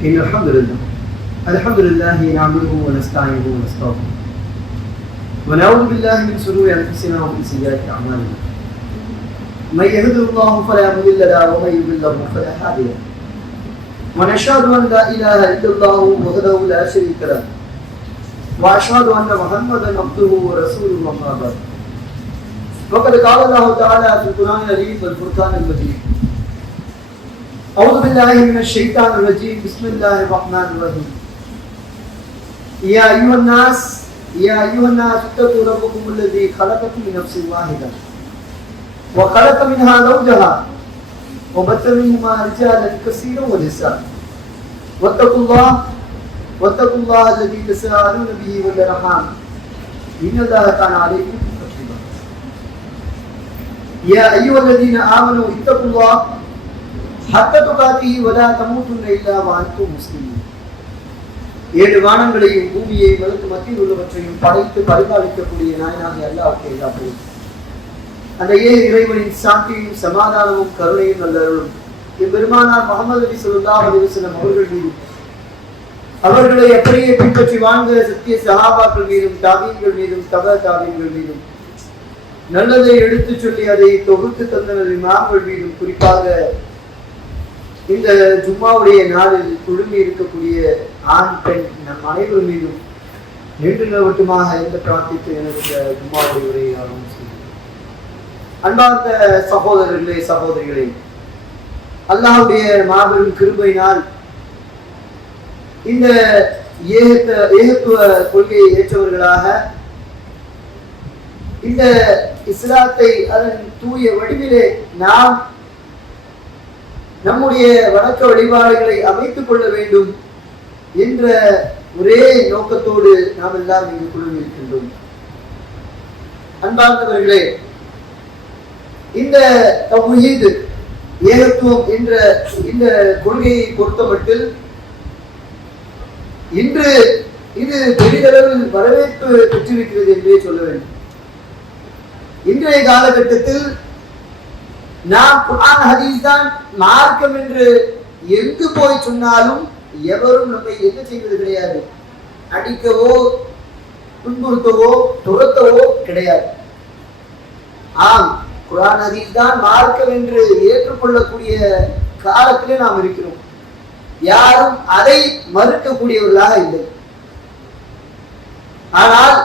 إن الحمد لله. الحمد لله نعمده ونستعينه ونستغفره. ونعوذ بالله من شرور أنفسنا ومن سيئات أعمالنا. من يهد الله فلا مضل له ومن يضلل فلا هادي له. ونشهد أن لا إله إلا الله وحده لا شريك له. وأشهد أن محمدا عبده ورسوله أما بعد. وقد قال الله تعالى في القرآن العظيم والفرقان المجيد. أعوذ بالله من الشيطان الرجيم. بسم الله الرحمن الرحيم. يا أيها الناس يا أيها الناس اتقوا ربكم الذي خلقكم من نفس واحدة وخلق منها زوجها وبث منهما رجالا كثيرا ونساء. واتقوا الله واتقوا الله الذي تساءلون به والأرحام. إن الله كان عليكم رقيبا. يا أيها الذين آمنوا اتقوا الله ஹத்த துகாதிஹி வலா தமூத்துன்ன இல்லா முஸ்லிம் ஏழு வானங்களையும் பூமியை வளர்த்து மத்தியில் உள்ளவற்றையும் படைத்து பரிபாலிக்கக்கூடிய நாயனாக அல்லாவுக்கு எல்லாப்போம் அந்த ஏ இறைவனின் சாந்தியும் சமாதானமும் கருணையும் நல்லருளும் இம்பெருமானார் முகமது நபி சொல்லா அலிவசனம் அவர்கள் மீதும். அவர்களை அப்படியே பின்பற்றி வாழ்ந்த சத்திய சகாபாக்கள் மீதும் தாவியங்கள் மீதும் தவ தாவியங்கள் மீதும். நல்லதை எடுத்துச் சொல்லி அதை தொகுத்து தந்தனது மாங்கள் மீதும் குறிப்பாக இந்த ஜும்மாவுடைய நாளில் குழுமி இருக்கக்கூடிய ஆண் பெண் நம் அனைவர் மீதும் நின்று நிலவட்டுமாக இந்த பிரார்த்தித்து எனக்கு இந்த ஜும்மாவுடைய உரையை ஆரம்பம் செய்கிறேன். அன்பார்ந்த சகோதரர்களே சகோதரிகளே அல்லாஹுடைய மாபெரும் கிருபையினால் இந்த ஏகத்த ஏகத்துவ கொள்கையை ஏற்றவர்களாக இந்த இஸ்லாத்தை அதன் தூய வடிவிலே நாம் நம்முடைய வணக்க வழிபாடுகளை அமைத்துக் கொள்ள வேண்டும் என்ற ஒரே நோக்கத்தோடு நாம் எல்லாம் இங்கு குழு இருக்கின்றோம் அன்பார்ந்தவர்களே இந்த தௌஹீத் ஏகத்துவம் என்ற இந்த கொள்கையை பொறுத்தமட்டில் இன்று இது பெரிதளவில் வரவேற்பு பெற்றிருக்கிறது என்றே சொல்ல வேண்டும். இன்றைய காலகட்டத்தில் நாம் குரான் ஹதீஸ் தான் மார்க்கம் என்று எங்கு போய் சொன்னாலும் எவரும் நம்மை என்ன செய்வது கிடையாது. அடிக்கவோ துன்புறுத்தவோ துரத்தவோ கிடையாது. ஆம் குரான் ஹதீஸ் தான் மார்க்கம் என்று ஏற்றுக்கொள்ளக்கூடிய காலத்திலே நாம் இருக்கிறோம். யாரும் அதை மறுக்கக்கூடியவர்களாக இல்லை. ஆனால்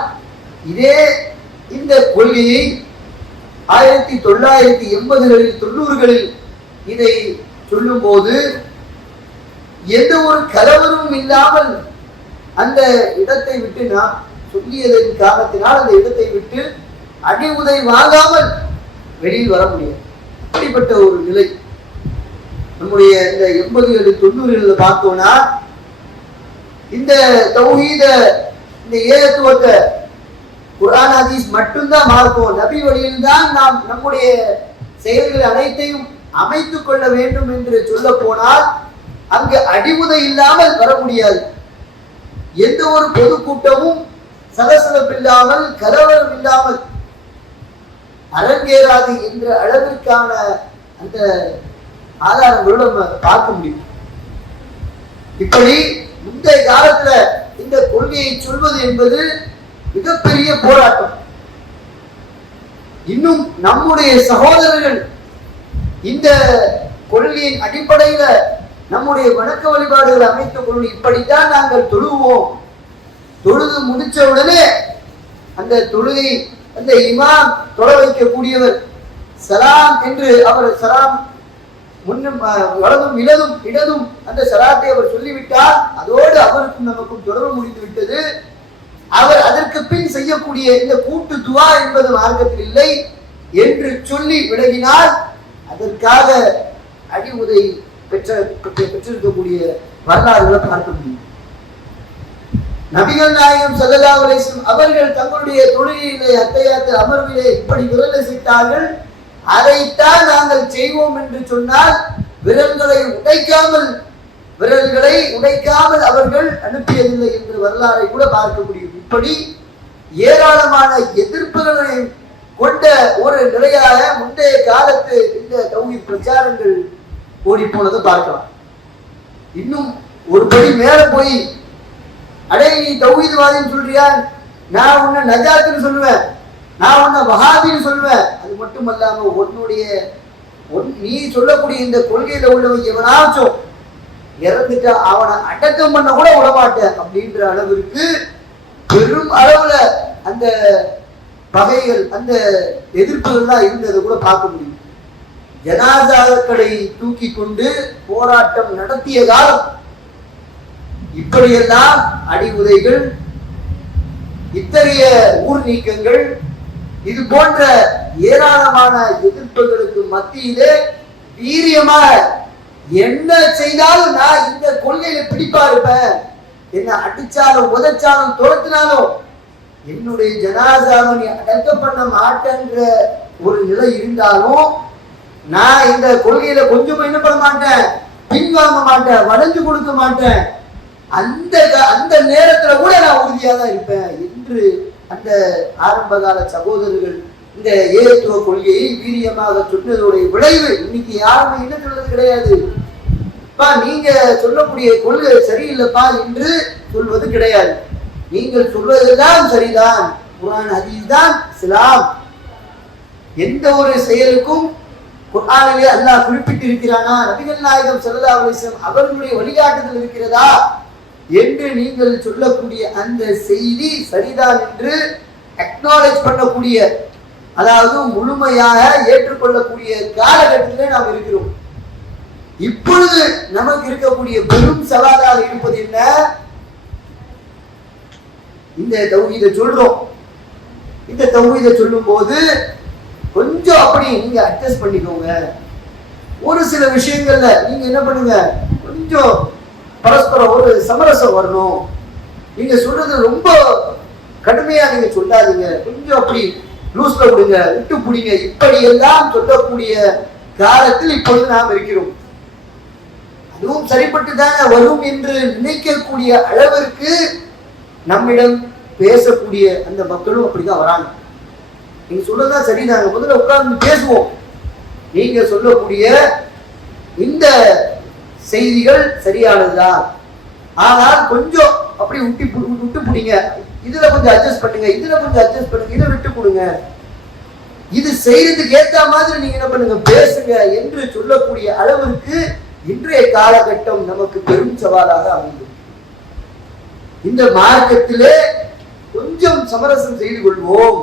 இதே இந்த கொள்கையை ஆயிரத்தி தொள்ளாயிரத்தி எண்பதுகளில் தொண்ணூறுகளில் இதை சொல்லும் போது எந்த ஒரு கலவரமும் இல்லாமல் அந்த இடத்தை விட்டு நான் சொல்லியதன் காரணத்தினால் அந்த இடத்தை விட்டு அடி உதை வாங்காமல் வெளியில் வர முடியாது. அப்படிப்பட்ட ஒரு நிலை. நம்முடைய இந்த எண்பதுகளில் தொண்ணூறுகளில் பார்த்தோம்னா இந்த தௌஹீத இந்த ஏகத்துவத்தை குரான் ஹதீஸ் மட்டும்தான் மார்க்கம் நபி வழியில் தான் நாம் நம்முடைய செயல்கள் அனைத்தையும் அமைத்துக் கொள்ள வேண்டும் என்று சொல்ல போனால் அங்கு அடிமுதை இல்லாமல் வர முடியாது. எந்த ஒரு பொதுக்கூட்டமும் சலசலப்பு இல்லாமல் கலவரம் இல்லாமல் அரங்கேறாது என்ற அளவிற்கான அந்த ஆதாரங்களோடு நம்ம பார்க்க முடியும். இப்படி முந்தைய காலத்துல இந்த கொள்கையை சொல்வது என்பது மிகப்பெரிய போராட்டம். இன்னும் நம்முடைய சகோதரர்கள் இந்த கொள்கையின் அடிப்படையில நம்முடைய வணக்க வழிபாடுகளை அமைத்துக் கொள்ளும் இப்படித்தான் நாங்கள் தொழுவோம். தொழுது முடிச்ச உடனே அந்த தொழுகை அந்த இமாம் தொட வைக்கக்கூடியவர் சலாம் என்று அவர் சலாம் முன்னும் வலதும் இடதும் இடதும் அந்த சலாத்தை அவர் சொல்லிவிட்டால் அதோடு அவருக்கும் நமக்கும் தொடர்பு முடிந்து விட்டது அவர் அதற்கு பின் செய்யக்கூடிய இந்த கூட்டு துவா என்பது மார்க்கத்தில் இல்லை என்று சொல்லி விலகினால் அதற்காக அடி உதை பெற்ற பெற்ற- பெற்றிருக்கக்கூடிய வரலாறுகளை பார்க்க முடியும். நபிகள் நாயகம் ஸல்லல்லாஹு அலைஹி அவர்கள் தங்களுடைய தொழிலிலே அத்தையாத்து அமர்விலே இப்படி விரல் அசைத்தார்கள். அதைத்தான் நாங்கள் செய்வோம் என்று சொன்னால் விரல்களை உடைக்காமல் விரல்களை உடைக்காமல் அவர்கள் அனுப்பியதில்லை என்று வரலாறை கூட பார்க்க முடியும் இப்படி ஏராளமான எதிர்ப்புகளை கொண்ட ஒரு நிலையாக முந்தைய காலத்து இந்த தௌஹீத் பிரச்சாரங்கள் ஓடி போனதை பார்க்கலாம். இன்னும் ஒரு படி மேல போய் அடே நீ தௌஹீத்வாதின்னு சொல்றியா நான் உன்னை நஜாத்துன்னு சொல்லுவேன். நான் உன்னை வஹாபின்னு சொல்லுவேன். அது மட்டும் அல்லாம உன்னுடைய நீ சொல்லக்கூடிய இந்த கொள்கையில உள்ளவன் எவனாச்சும் இறந்துட்டா அவனை அடக்கம் பண்ண கூட விடமாட்டேன் அப்படின்ற அளவிற்கு பெரும் அளவுல அந்த பகைகள் அந்த எதிர்ப்புகள்லாம் இருந்ததை கூட பார்க்க முடியும். ஜனாதாக்களை தூக்கி கொண்டு போராட்டம் நடத்திய காலம் இப்படியெல்லாம் அடி உதைகள் இத்தகைய ஊர் நீக்கங்கள் இது போன்ற ஏராளமான எதிர்ப்புகளுக்கு மத்தியிலே வீரியமாக என்ன செய்தாலும் நான் இந்த கொள்கையில பிடிப்பா இருப்பேன் என்ன அடிச்சாலும் உதைச்சாலும் துரத்தினாலும் என்னுடைய ஜனாதாவை நீ அடக்க பண்ண மாட்டேன்ற ஒரு நிலை இருந்தாலும் நான் இந்த கொள்கையில கொஞ்சம் என்ன பண்ண மாட்டேன்? பின்வாங்க மாட்டேன் வளைஞ்சு கொடுக்க மாட்டேன். அந்த அந்த நேரத்துல கூட நான் உறுதியாக தான் இருப்பேன் என்று அந்த ஆரம்ப கால சகோதரர்கள் இந்த ஏகத்துவ கொள்கையை வீரியமாக சொன்னதோடைய விளைவு இன்னைக்கு யாருமே என்ன சொல்றது கிடையாது. பா நீங்க சொல்லக்கூடிய கொள்கை சரியில்லைப்பா என்று சொல்வது கிடையாது. நீங்கள் சொல்வதெல்லாம் சரிதான். குரான் ஹதீஸ் தான் இஸ்லாம். எந்த ஒரு செயலுக்கும் குரானிலே அல்லாஹ் குறிப்பிட்டு இருக்கிறானா நபிகள் நாயகம் சல்லா அலிஸ்லாம் அவர்களுடைய வழிகாட்டுதல் இருக்கிறதா? என்று நீங்கள் சொல்லக்கூடிய அந்த செய்தி சரிதான் என்று அக்னாலேஜ் பண்ணக்கூடிய அதாவது முழுமையாக ஏற்றுக்கொள்ளக்கூடிய காலகட்டத்திலே நாம் இருக்கிறோம். இப்பொழுது நமக்கு இருக்கக்கூடிய பெரும் சவாலாக இருப்பது என்ன? இந்த தௌஹீதை சொல்றோம். இந்த தௌஹீதை சொல்லும் போது கொஞ்சம் அப்படி நீங்க அட்ஜஸ்ட் பண்ணிக்கோங்க. ஒரு சில விஷயங்கள்ல நீங்க என்ன பண்ணுங்க? கொஞ்சம் பரஸ்பரம் ஒரு சமரசம் வரணும். நீங்க சொல்றது ரொம்ப கடுமையா நீங்க சொல்லாதீங்க. கொஞ்சம் அப்படி லூஸ்ல விடுங்க விட்டு புடிங்க. இப்படி எல்லாம் சொல்லக்கூடிய காலத்தில் இப்பொழுது நாம் இருக்கிறோம். அதுவும் சரிப்பட்டு தானே வரும் என்று நினைக்கக்கூடிய அளவிற்கு நம்மிடம் பேசக்கூடிய அந்த மக்களும் அப்படிதான் வராங்க. நீங்க சொல்றதா சரிதாங்க முதல்ல உட்கார்ந்து பேசுவோம். நீங்க சொல்லக்கூடிய இந்த செய்திகள் சரியானதுதான் ஆனால் கொஞ்சம் அப்படி விட்டு விட்டு பிடிங்க. இதுல கொஞ்சம் அட்ஜஸ்ட் பண்ணுங்க இதுல கொஞ்சம் அட்ஜஸ்ட் பண்ணுங்க இதை விட்டு கொடுங்க. இது செய்யறதுக்கு ஏத்த மாதிரி நீங்க என்ன பண்ணுங்க பேசுங்க என்று சொல்லக்கூடிய அளவிற்கு இன்றைய காலகட்டம் நமக்கு பெரும் சவாலாக அமைந்தது. இந்த மார்க்கத்திலே கொஞ்சம் சமரசம் செய்து கொள்வோம்.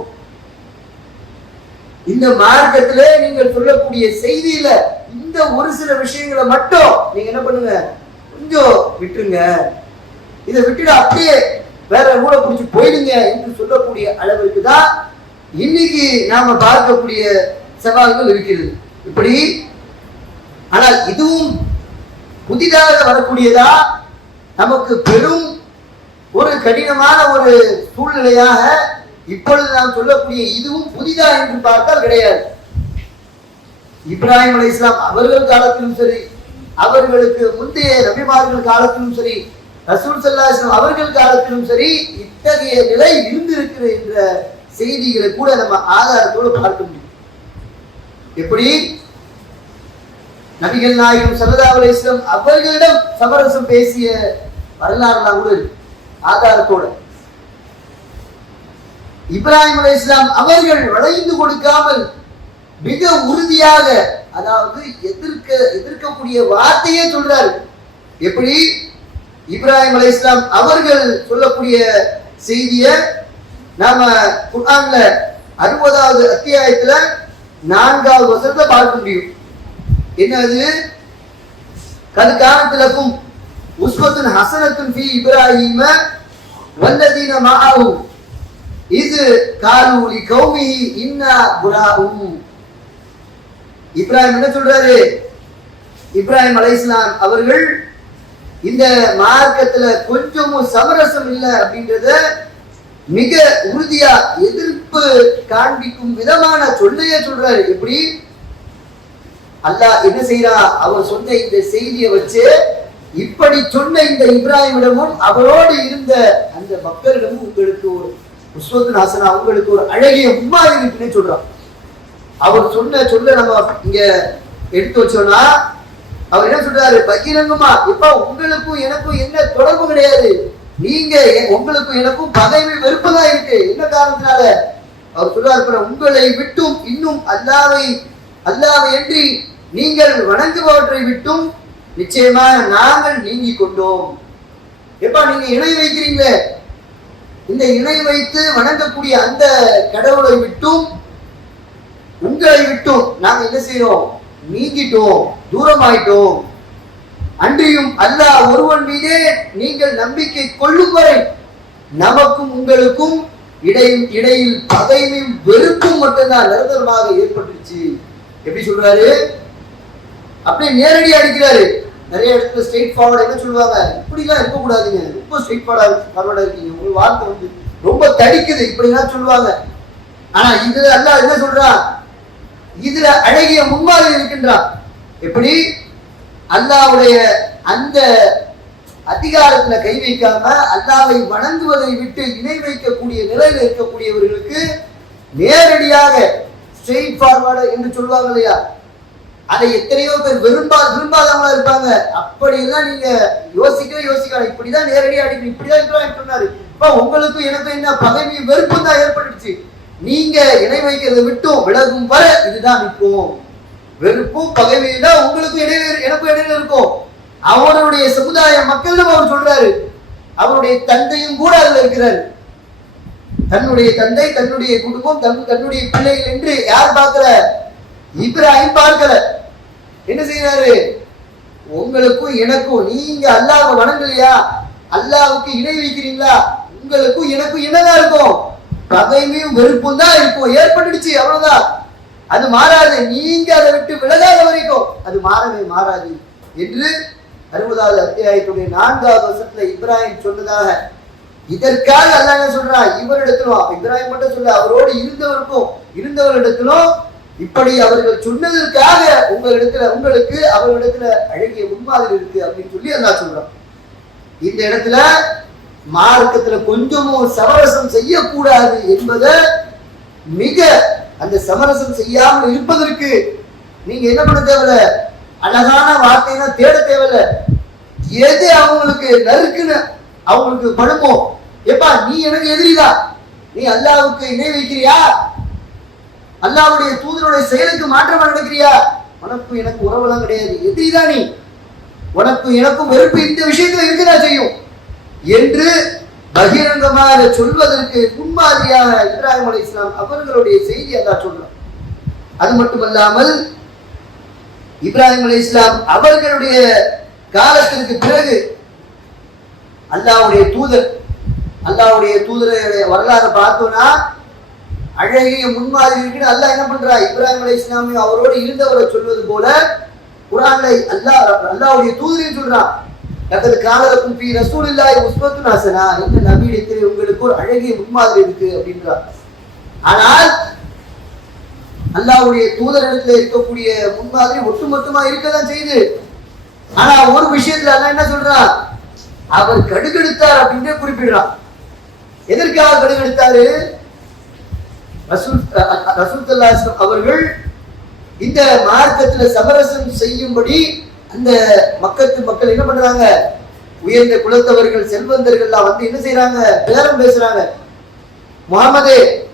இந்த மார்க்கத்திலே நீங்கள் சொல்லக்கூடிய செய்தியில இந்த ஒரு சில விஷயங்களை மட்டும் நீங்க என்ன பண்ணுங்க கொஞ்சம் விட்டுருங்க. இதை விட்டுட்டு அப்படியே வேற மூளை பிடிச்சி போயிடுங்க என்று சொல்லக்கூடிய அளவிற்கு தான் இன்னைக்கு நாம பார்க்கக்கூடிய சவால்கள் இருக்கிறது. இப்படி ஆனால் இதுவும் புதிதாக வரக்கூடியதா? நமக்கு பெரும் ஒரு கடினமான ஒரு சூழ்நிலையாக இப்பொழுது நாம் சொல்லக்கூடிய இதுவும் புதிதா என்று பார்த்தால் கிடையாது. இப்ராஹிம் அலி இஸ்லாம் அவர்கள் காலத்திலும் சரி அவர்களுக்கு முந்தைய நபிமார்கள் காலத்திலும் சரி ரசூல் சல்லாஸ்லாம் அவர்கள் காலத்திலும் சரி இத்தகைய நிலை இருந்திருக்கிற என்ற செய்திகளை கூட நம்ம ஆதாரத்தோடு பார்க்க முடியும். எப்படி? நபிகள் நாயகம் சல்லா அலிஸ்லாம் அவர்களிடம் சமரசம் பேசிய வரலாறுலாம் கூட இருக்கு. ஆதாரத்தோட. இப்ராஹிம் அலி இஸ்லாம் அவர்கள் வளைந்து கொடுக்காமல் மிக உறுதியாக அதாவது எதிர்க்க எதிர்க்கக்கூடிய வார்த்தையே சொல்றாரு. எப்படி? இப்ராஹிம் அலி இஸ்லாம் அவர்கள் சொல்லக்கூடிய செய்திய நாம குர்ஆன்ல அறுபதாவது அத்தியாயத்துல நான்காவது வசனத்தை பார்க்க முடியும். என்னது? கல்காலத்திலக்கும் உஸ்வத்துன் ஹசனத்துன் பி இப்ராஹிம வல்லதீன மஅஹு. இது காலூலி கௌமி இன்னா புராஉ இப்ராஹிம் என்ன சொல்றாரு? இப்ராஹிம் அலைஹிஸ்ஸலாம் அவர்கள் இந்த மார்க்கத்துல கொஞ்சமும் சமரசம் இல்லை அப்படின்றத மிக உறுதியா எதிர்ப்பு காண்பிக்கும் விதமான சொல்லையே சொல்றாரு. எப்படி? அல்லாஹ் என்ன செய்யறா அவர் சொன்ன இந்த செய்தியை வச்சு இப்படி சொன்ன இந்த இப்ராஹிமிடமும் அவரோடு இருந்த அந்த மக்களிடமும் உங்களுக்கு ஒரு உஸ்வத்து ஹாசனா உங்களுக்கு ஒரு அழகிய உமா இருக்குன்னு சொல்றான். அவர் சொன்ன சொல்ல நம்ம இங்க எடுத்து வச்சோம்னா அவர் என்ன சொல்றாரு? பகிரங்கமா. இப்ப உங்களுக்கும் எனக்கும் என்ன தொடர்பு கிடையாது. நீங்க உங்களுக்கும் எனக்கும் பகைமை வெறுப்பதா இருக்கு. என்ன காரணத்தினால? அவர் சொல்றாரு உங்களை விட்டும் இன்னும் அல்லாவை அல்லாவை என்று நீங்கள் வணங்குபவற்றை விட்டும் நிச்சயமாக நாங்கள் நீங்கி கொண்டோம். எப்பா நீங்க இணை வைக்கிறீங்க இந்த இணை வைத்து வணங்கக்கூடிய அந்த கடவுளை விட்டும் உங்களை விட்டும் நாங்க என்ன செய்யறோம் நீங்கிட்டோம் தூரமாயிட்டோம் அன்றியும் அல்லாஹ் ஒருவன் மீதே நீங்கள் நம்பிக்கை கொள்ளும் வரை நமக்கும் உங்களுக்கும் இடையில் இடையில் பகைமையும் வெறுப்பும் மட்டும்தான் நிரந்தரமாக ஏற்பட்டுருச்சு. எப்படி சொல்றாரு? அப்படியே நேரடியா அடிக்கிறாரு. நிறைய இடத்துல ஸ்ட்ரெயிட் ஃபார்வர்டாக என்ன சொல்லுவாங்க? இப்படிலாம் இருக்க கூடாதுங்க ரொம்ப ஸ்ட்ரெயிட் ஃபார்வர்டாக இருக்கீங்க. உங்க வார்த்தை வந்து ரொம்ப தடிக்குது. இப்படிலாம் சொல்லுவாங்க. ஆனா இது அல்லாஹ் என்ன சொல்றான்? இதுல அழகிய முன்மாதிரி இருக்கின்றான். எப்படி? அல்லாவுடைய அந்த அதிகாரத்துல கை வைக்காம அல்லாவை வணங்குவதை விட்டு இணை வைக்கக்கூடிய நிலையில இருக்கக்கூடியவர்களுக்கு நேரடியாக ஸ்ட்ரெயிட் ஃபார்வர்டு என்று சொல்லுவாங்க இல்லையா? அதை எத்தனையோ பேர் விரும்பா விரும்பாதவங்களா இருப்பாங்க. அப்படியெல்லாம் நீங்க யோசிக்கவே யோசிக்கலாம் இப்படிதான் நேரடியாக அடிக்கணும். இப்படிதான் இப்ராஹிம் சொன்னாரு. இப்ப உங்களுக்கும் எனக்கும் என்ன பகைமையும் வெறுப்பும் தான் ஏற்பட்டுச்சு நீங்க இணை வைக்கிறதை விட்டும் விலகும் வர இதுதான் நிற்கும் வெறுப்பும் பகைமையும் தான் உங்களுக்கும் இடையில எனக்கும் இடையில இருக்கும். அவனுடைய சமுதாய மக்கள் அவர் சொல்றாரு. அவருடைய தந்தையும் கூட அதுல இருக்கிறார். தன்னுடைய தந்தை தன்னுடைய குடும்பம் தன் தன்னுடைய பிள்ளைகள் என்று யார் பார்க்கல? இப்ராஹிம் பார்க்கல. என்ன செய்யறாரு உங்களுக்கும் எனக்கும் நீங்க அல்லாஹ் வணங்கலையா அல்லாவுக்கு இணை வைக்கிறீங்களா? உங்களுக்கும் எனக்கும் என்னதான் இருக்கும்? பகைமையும் வெறுப்பும் தான் இருக்கும். ஏற்பட்டுடுச்சு அவ்வளவுதான். அது மாறாது. நீங்க அதை விட்டு விலகாத வரைக்கும் அது மாறவே மாறாது. என்று அறுபதாவது அத்தியாயத்துடைய நான்காவது வருஷத்துல இப்ராஹிம் சொன்னதாக இதற்காக அல்ல என்ன சொல்றான்? இவரிடத்திலும் இப்ராஹிம் மட்டும் சொல்ல அவரோடு இருந்தவருக்கும் இருந்தவரிடத்திலும் இப்படி அவர்கள் சொன்னதற்காக உங்களிடத்துல உங்களுக்கு அவர்களிடத்துல அழகிய முன்மாதிரி இருக்கு அப்படின்னு சொல்லி அல்லா சொல்றான். இந்த இடத்துல மார்க்கத்துல கொஞ்சமும் சமரசம் செய்யக்கூடாது என்பதை மிக அந்த சமரசம் செய்யாமல் இருப்பதற்கு நீங்க என்ன பண்ண தேவையில்ல? அழகான வார்த்தைனா தேட தேவையில்ல. எது அவங்களுக்கு நறுக்குன்னு அவங்களுக்கு படுமோ? எப்பா நீ எனக்கு எதிரிதான் நீ அல்லாவுக்கு இணை வைக்கிறியா? அல்லாவுடைய தூதருடைய செயலுக்கு மாற்றமா நடக்கிறியா? உனக்கு எனக்கு உறவுலாம் கிடையாது. எதிரிதான் நீ. உனக்கு எனக்கும் வெறுப்பு இந்த விஷயத்துல இருக்கதா செய்யும். என்று பகிரங்கமாக சொல்வதற்கு முன்மாதிரியாக இப்ராஹிம் அலி இஸ்லாம் அவர்களுடைய செய்தி அல்லாஹ் சொல்றான். அது மட்டுமல்லாமல் இப்ராஹிம் அலி இஸ்லாம் அவர்களுடைய காலத்திற்கு பிறகு அல்லாவுடைய தூதர் அல்லாவுடைய தூதருடைய வரலாறு பார்த்தோம்னா அழகிய முன்மாதிரி இருக்குன்னு அல்லாஹ் என்ன பண்றா இப்ராஹிம் அலி இஸ்லாமையும் அவரோடு இருந்தவரை சொல்வது போல குரான்ல அல்லாஹ் அல்லாவுடைய தூதரையும் சொல்றான். லக்கது பி ரசூல் இல்லாய் உஸ்வத்துன் நாசனா இந்த நபியிடத்தில் உங்களுக்கு ஒரு அழகிய முன்மாதிரி இருக்கு அப்படின்றார். ஆனால் அல்லாவுடைய தூதரிடத்துல இருக்கக்கூடிய முன்மாதிரி ஒட்டுமொத்தமா இருக்கதான் செய்யுது ஆனா ஒரு விஷயத்துல அல்ல என்ன சொல்றான்? அவர் கடுகெடுத்தார் அப்படின்னு குறிப்பிடுறான். எதற்காக கடுகெடுத்தாரு? ரசூல் அவர்கள் இந்த மார்க்கத்துல சமரசம் செய்யும்படி அந்த மக்கத்து மக்கள் என்ன பண்றாங்க? உயர்ந்த குலத்தவர்கள் செல்வந்தர்கள்லாம் வந்து என்ன செய்யறாங்க பேரம் பேசுறாங்க. முகமது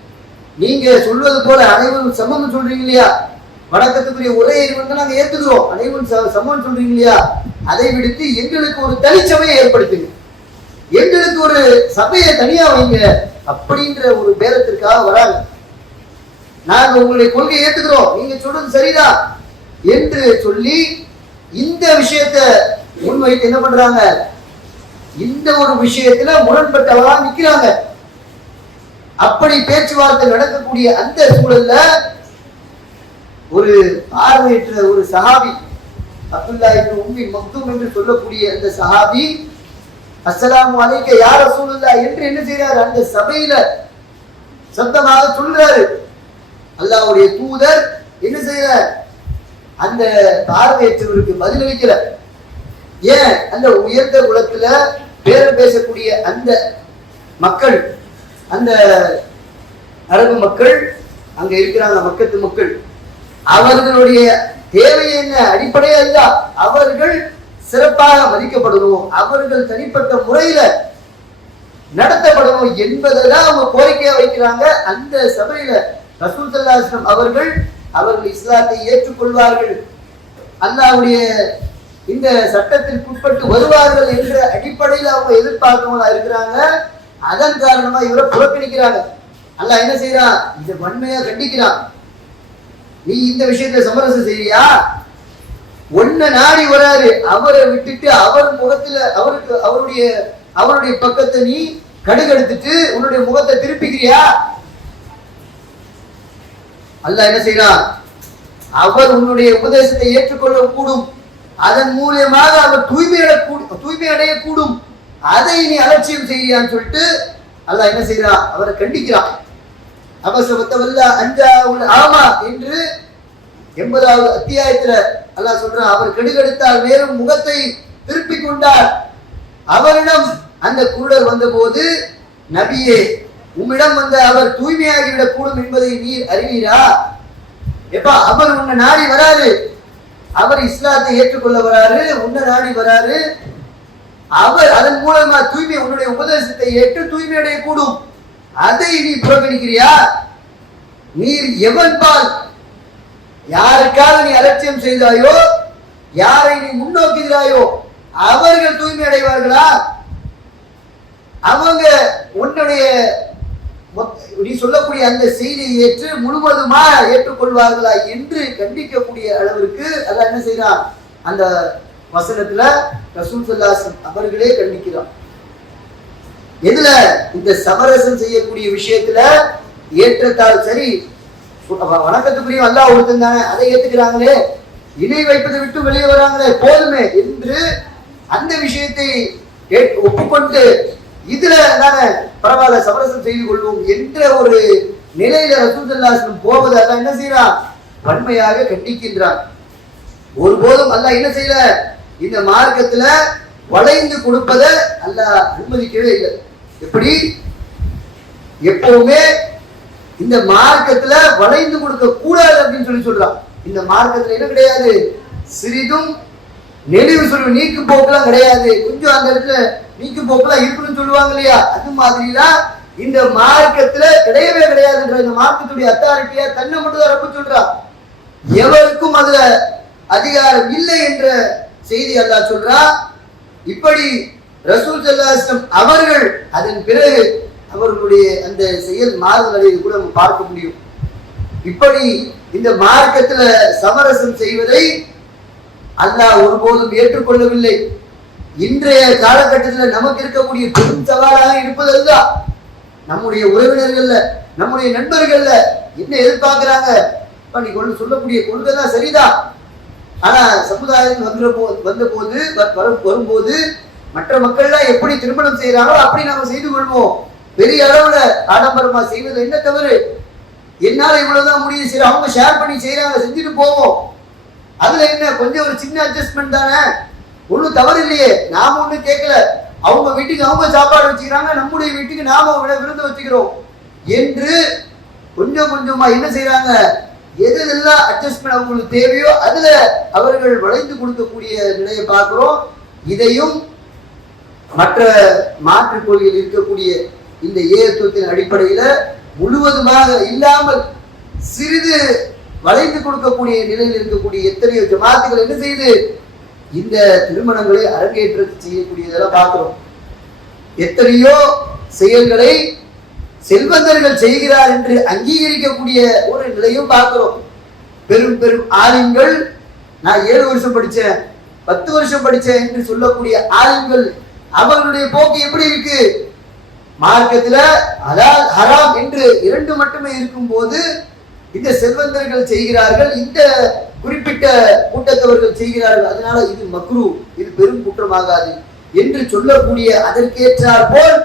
நீங்க சொல்வது போல அனைவரும் சமம் சொல்றீங்க இல்லையா? வணக்கத்துக்குரிய ஒரே வந்து நாங்க ஏத்துக்கிறோம். அனைவரும் ச- சமம் சொல்றீங்க இல்லையா? அதை விடுத்து எங்களுக்கு ஒரு தனிச்சபையை ஏற்படுத்துங்க. எங்களுக்கு ஒரு சபையை தனியா வைங்க அப்படின்ற ஒரு பேரத்திற்காக வராங்க. நாங்க உங்களுடைய கொள்கையை ஏத்துக்கிறோம். நீங்க சொல்றது சரிதான் என்று சொல்லி இந்த விஷயத்தை முன்வைத்து என்ன பண்றாங்க? இந்த ஒரு விஷயத்துல முரண்பட்டவரா நிக்கிறாங்க. அப்படி பேச்சுவார்த்தை நடக்கக்கூடிய அந்த சூழல்ல ஒரு பார்வையற்ற ஒரு சஹாபி அப்துல்லா என்று உம்மி மக்தும் என்று சொல்லக்கூடிய அந்த சஹாபி அஸ்லாம் அலைக்க யா சூழல்லா என்று என்ன செய்றாரு? அந்த சபையில சத்தமாக சொல்றாரு. அல்லாவுடைய தூதர் என்ன செய்யறார் அந்த பார்வையற்றவருக்கு பதிலளிக்கல ஏன்? அந்த உயர்ந்த குலத்துல பேரம் பேசக்கூடிய அந்த மக்கள் அந்த அரபு மக்கள் அங்க இருக்கிறாங்க மக்கத்து மக்கள் அவர்களுடைய தேவை என்ன? அடிப்படை அல்ல அவர்கள் சிறப்பாக மதிக்கப்படணும். அவர்கள் தனிப்பட்ட முறையில நடத்தப்படணும் என்பதை அவங்க கோரிக்கையா வைக்கிறாங்க. அந்த சபையில ரசூல் சல்லாஸ்லம் அவர்கள் அவர்கள் இஸ்லாத்தை ஏற்றுக்கொள்வார்கள். அல்லாவுடைய இந்த சட்டத்திற்குட்பட்டு வருவார்கள் என்ற அடிப்படையில் அவங்க எதிர்பார்க்கவங்களா இருக்கிறாங்க. அதன் காரணமா இவரை புறக்கணிக்கிறாங்க. அல்ல என்ன செய்யறான் இதை வன்மையா கண்டிக்கிறான். நீ இந்த விஷயத்தை சமரசம் செய்யறியா ஒன்ன நாடி வராரு. அவரை விட்டுட்டு அவர் முகத்துல அவருக்கு அவருடைய அவருடைய பக்கத்தை நீ கடுகெடுத்துட்டு உன்னுடைய முகத்தை திருப்பிக்கிறியா? அல்ல என்ன செய்கிறார்? அவர் உன்னுடைய உபதேசத்தை ஏற்றுக்கொள்ள கூடும் அதன் மூலியமாக அவர் தூய்மை கூடும் தூய்மை அடைய கூடும் அதை நீ அலட்சியம் செய்யான்னு சொல்லிட்டு அல்ல என்ன செய்யறான் அவரை கண்டிக்கிறான். அபசபத்தவல்ல அஞ்சா ஆமா என்று எண்பதாவது அத்தியாயத்துல அல்லாஹ் சொல்றான். அவர் கெடுகெடுத்தால் மேலும் முகத்தை திருப்பிக் கொண்டார். அவரிடம் அந்த குருடர் வந்தபோது நபியே உம்மிடம் வந்த அவர் தூய்மையாகிவிடக் கூடும் என்பதை நீர் அறிவீரா? எப்பா அவர் உன்னை நாடி வராரு. அவர் இஸ்லாத்தை ஏற்றுக்கொள்ள வராரு உன்னை நாடி வராரு. அவர் அதன் மூலமா தூய்மை உன்னுடைய உபதேசத்தை ஏற்று தூய்மை அடைய கூடும் அதை நீ புறக்கணிக்கிறியா? நீர் எவன் பால்? யாருக்காக நீ அலட்சியம் செய்தாயோ யாரை நீ முன்னோக்குகிறாயோ அவர்கள் தூய்மை அடைவார்களா அவங்க உன்னுடைய நீ சொல்லக்கூடிய அந்த செய்தியை ஏற்று முழுவதுமா ஏற்றுக்கொள்வார்களா என்று கண்டிக்கக்கூடிய அளவிற்கு அதான் என்ன செய்யறான் அந்த வசனத்துல ரசூல் சல்லாசன் அவர்களே கண்டிக்கிறான். எதுல? இந்த சமரசம் செய்யக்கூடிய விஷயத்துல ஏற்றத்தால் சரி வணக்கத்துக்குரிய அல்லாஹ் ஒருத்தன் தானே அதை ஏத்துக்கிறாங்களே இணை வைப்பதை விட்டு வெளியே வராங்களே போதுமே என்று அந்த விஷயத்தை ஒப்புக்கொண்டு இதுல தானே பரவாயில்ல சமரசம் செய்து கொள்வோம் என்ற ஒரு நிலையில ரசூசல்லாசனம் போவது அல்ல என்ன செய்யறான் வன்மையாக கண்டிக்கின்றான். ஒருபோதும் அல்ல என்ன செய்யல? இந்த மார்க்கத்துல வளைந்து கொடுப்பதை அல்ல அனுமதிக்கவே இல்லை. எப்படி? எப்பவுமே இந்த மார்க்கத்துல வளைந்து கொடுக்க கூடாது அப்படின்னு சொல்லி சொல்றான். இந்த மார்க்கத்துல என்ன கிடையாது? சிறிதும் நெளிவு சொல்லுவோம் நீக்கு போக்குலாம் கிடையாது. கொஞ்சம் அந்த இடத்துல நீக்கு போக்குல இருக்குன்னு சொல்லுவாங்க இல்லையா அது மாதிரிதான் இந்த மார்க்கத்துல கிடையவே கிடையாதுன்ற இந்த மார்க்கத்துடைய அத்தாரிட்டியா தன்னை மட்டும் தான் ரப்பு சொல்றான் எவருக்கும் அதுல அதிகாரம் இல்லை என்ற செய்தி அல்லா சொல்றா. இப்படி ரசூல் சல்லாஸ்லம் அவர்கள் அதன் பிறகு அவர்களுடைய அந்த செயல் மாறுதலை கூட நம்ம பார்க்க முடியும். இப்படி இந்த மார்க்கத்துல சமரசம் செய்வதை அல்லாஹ் ஒருபோதும் ஏற்றுக்கொள்ளவில்லை. இன்றைய காலகட்டத்தில் நமக்கு இருக்கக்கூடிய பெரும் சவாலாக இருப்பது அதுதான் நம்முடைய உறவினர்கள்ல நம்முடைய நண்பர்கள்ல என்ன எதிர்பார்க்கிறாங்க? நீ கொண்டு சொல்லக்கூடிய கொள்கை தான் சரிதான். ஆனா சமுதாயம் வந்த போ வந்த போது வரும் வரும்போது மற்ற மக்கள்லாம் எப்படி திருமணம் செய்யறாங்களோ அப்படி நாம செய்து கொள்வோம். பெரிய அளவுல ஆடம்பரமா செய்வது என்ன தவறு? என்னால இவ்வளவுதான் முடியும் சரி அவங்க ஷேர் பண்ணி செய்யறாங்க செஞ்சுட்டு போவோம். அதுல என்ன கொஞ்சம் ஒரு சின்ன அட்ஜஸ்ட்மெண்ட் தானே? ஒண்ணும் தவறு இல்லையே. நாம ஒண்ணும் கேட்கல. அவங்க வீட்டுக்கு அவங்க சாப்பாடு வச்சுக்கிறாங்க நம்முடைய வீட்டுக்கு நாம விட- விருந்து வச்சுக்கிறோம் என்று கொஞ்சம் கொஞ்சமா என்ன செய்யறாங்க எது எல்லாம் அட்ஜஸ்ட்மெண்ட் அவங்களுக்கு தேவையோ அதுல அவர்கள் வளைந்து கொடுக்கக்கூடிய நிலையை பார்க்கிறோம். இதையும் மற்ற மாற்றுக் கொள்கையில் இருக்கக்கூடிய இந்த ஏகத்துவத்தின் அடிப்படையில முழுவதுமாக இல்லாமல் சிறிது வளைந்து கொடுக்கக்கூடிய நிலையில் இருக்கக்கூடிய எத்தனையோ ஜமாத்துகள் என்ன செய்யுது? இந்த திருமணங்களை அரங்கேற்ற செய்யக்கூடியதெல்லாம் பார்க்கிறோம். எத்தனையோ செயல்களை செல்வந்தர்கள் செய்கிறார் என்று அங்கீகரிக்கக்கூடிய ஒரு நிலையும் பார்க்கிறோம். பெரும் பெரும் ஆலயங்கள் நான் ஏழு வருஷம் படித்தேன் பத்து வருஷம் படித்தேன் என்று சொல்லக்கூடிய ஆலயங்கள் அவர்களுடைய போக்கு எப்படி இருக்கு? மார்க்கத்தில் அலால் ஹராம் என்று இரண்டு மட்டுமே இருக்கும் போது இந்த செல்வந்தர்கள் செய்கிறார்கள் இந்த குறிப்பிட்ட கூட்டத்தவர்கள் செய்கிறார்கள். அதனால இது மக்ரு. இது பெரும் குற்றமாகாது. என்று சொல்லக்கூடிய அதற்கேற்றார் போல்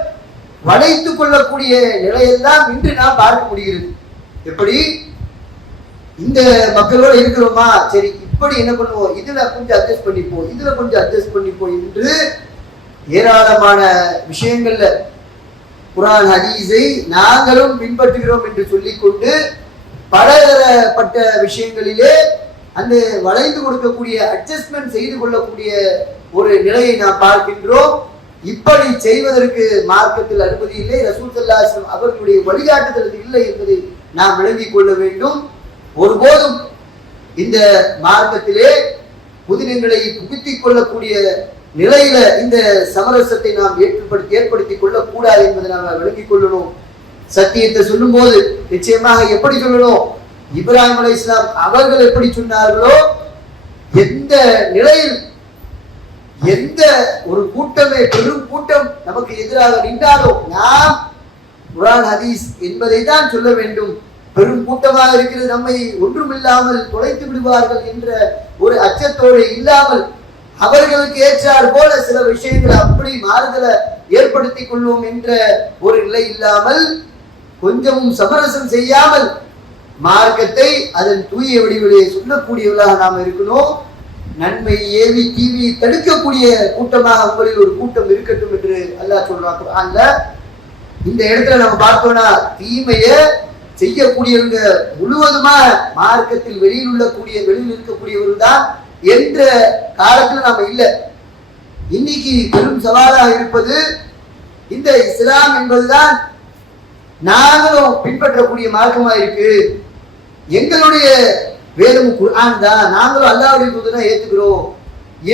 வளைத்துக் கொள்ளக்கூடிய நிலையெல்லாம் இன்று நாம் பார்க்க முடிகிறது. எப்படி? இந்த மக்களோட இருக்கிறோமா? சரி இப்படி என்ன பண்ணுவோம்? இதுல கொஞ்சம் அட்ஜஸ்ட் பண்ணிப்போம் இதுல கொஞ்சம் அட்ஜஸ்ட் பண்ணிப்போம் என்று ஏராளமான விஷயங்கள்ல குரான் ஹதீஸை நாங்களும் பின்பற்றுகிறோம் என்று சொல்லிக்கொண்டு பலதரப்பட்ட விஷயங்களிலே அந்த வளைந்து கொடுக்கக்கூடிய அட்ஜஸ்ட்மெண்ட் செய்து கொள்ளக்கூடிய ஒரு நிலையை நாம் பார்க்கின்றோம். இப்படி செய்வதற்கு மார்க்கத்தில் அனுமதி இல்லை. ரசூல் சல்லாஸ்லம் அவர்களுடைய வழிகாட்டுதல் இல்லை என்பதை நாம் விளங்கிக் கொள்ள வேண்டும். ஒருபோதும் இந்த மார்க்கத்திலே புதினங்களை புகுத்திக் கொள்ளக்கூடிய நிலையில இந்த சமரசத்தை நாம் ஏற்படுத்தி ஏற்படுத்திக் கொள்ளக்கூடாது என்பதை நாம் விளங்கிக் கொள்ளணும். சத்தியத்தை சொல்லும்போது நிச்சயமாக எப்படி சொல்லணும்? இப்ராஹிம் அலை இஸ்லாம் அவர்கள் எப்படி சொன்னார்களோ எந்த நிலையில் எந்த ஒரு கூட்டமே பெரும் கூட்டம் நமக்கு எதிராக நின்றாலோ நாம் குரான் ஹதீஸ் என்பதை தான் சொல்ல வேண்டும். பெரும் கூட்டமாக இருக்கிறது நம்மை ஒன்றுமில்லாமல் தொலைத்து விடுவார்கள் என்ற ஒரு அச்சத்தோடு இல்லாமல் அவர்களுக்கு ஏற்றார் போல சில விஷயங்களை அப்படி மாறுதலை ஏற்படுத்திக் கொள்வோம் என்ற ஒரு நிலை இல்லாமல் கொஞ்சமும் சமரசம் செய்யாமல் மார்க்கத்தை அதன் தூய வடிவிலே சொல்லக்கூடியவர்களாக நாம் இருக்கணும். நன்மை ஏவி தீவியை தடுக்கக்கூடிய கூட்டமாக உங்களில் ஒரு கூட்டம் இருக்கட்டும் என்று அல்லாஹ் சொல்றான் குர்ஆன்ல. இந்த இடத்துல நம்ம பார்த்தோம்னா தீமைய செய்யக்கூடியவங்க முழுவதுமா மார்க்கத்தில் வெளியில் உள்ளக்கூடிய வெளியில் இருக்கக்கூடியவர்கள் தான் என்ற காலத்துல நாம இல்லை. இன்னைக்கு பெரும் சவாலாக இருப்பது இந்த இஸ்லாம் என்பதுதான் நாங்களும் பின்பற்றக்கூடிய மார்க்கமா இருக்கு. எங்களுடைய வேதம் குர்ஆன் தான். நாங்களும் அல்லாவுடைய தூதனை ஏத்துக்கிறோம்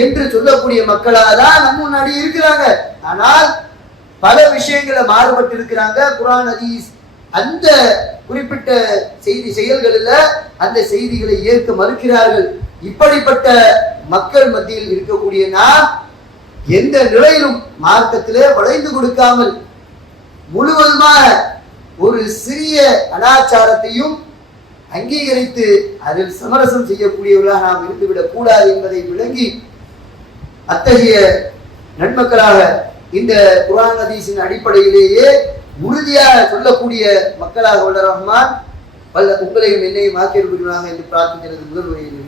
என்று சொல்லக்கூடிய மக்களாக தான் நம்ம முன்னாடி இருக்கிறாங்க. ஆனால் பல விஷயங்களை மாறுபட்டு இருக்கிறாங்க குரான் அதீஸ் அந்த குறிப்பிட்ட செய்தி செயல்களில் அந்த செய்திகளை ஏற்க மறுக்கிறார்கள். இப்படிப்பட்ட மக்கள் மத்தியில் இருக்கக்கூடிய நாம் எந்த நிலையிலும் மார்க்கத்திலே வளைந்து கொடுக்காமல் முழுவதுமாக ஒரு சிறிய அனாச்சாரத்தையும் அங்கீகரித்து அதில் சமரசம் செய்யக்கூடியவர்களாக நாம் இருந்துவிடக் கூடாது என்பதை விளங்கி அத்தகைய நன்மக்களாக இந்த குரான் ஹதீஸின் அடிப்படையிலேயே உறுதியாக சொல்லக்கூடிய மக்களாக உள்ள ரஹ்மான் வல்ல உங்களையும் என்னையும் ஆக்கியிருக்கிறாங்க என்று பிரார்த்திக்கிறது முதல் உரையில்